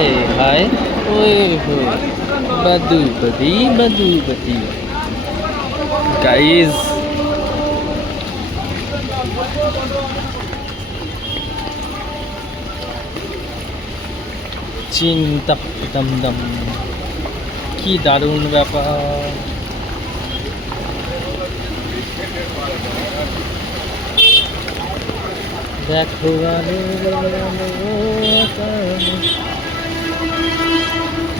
হায় হায় way হোয়ে বাদু বদি বাদু বদি guys চিন্তা দম দম কি দারুণ ব্যাপার দেখো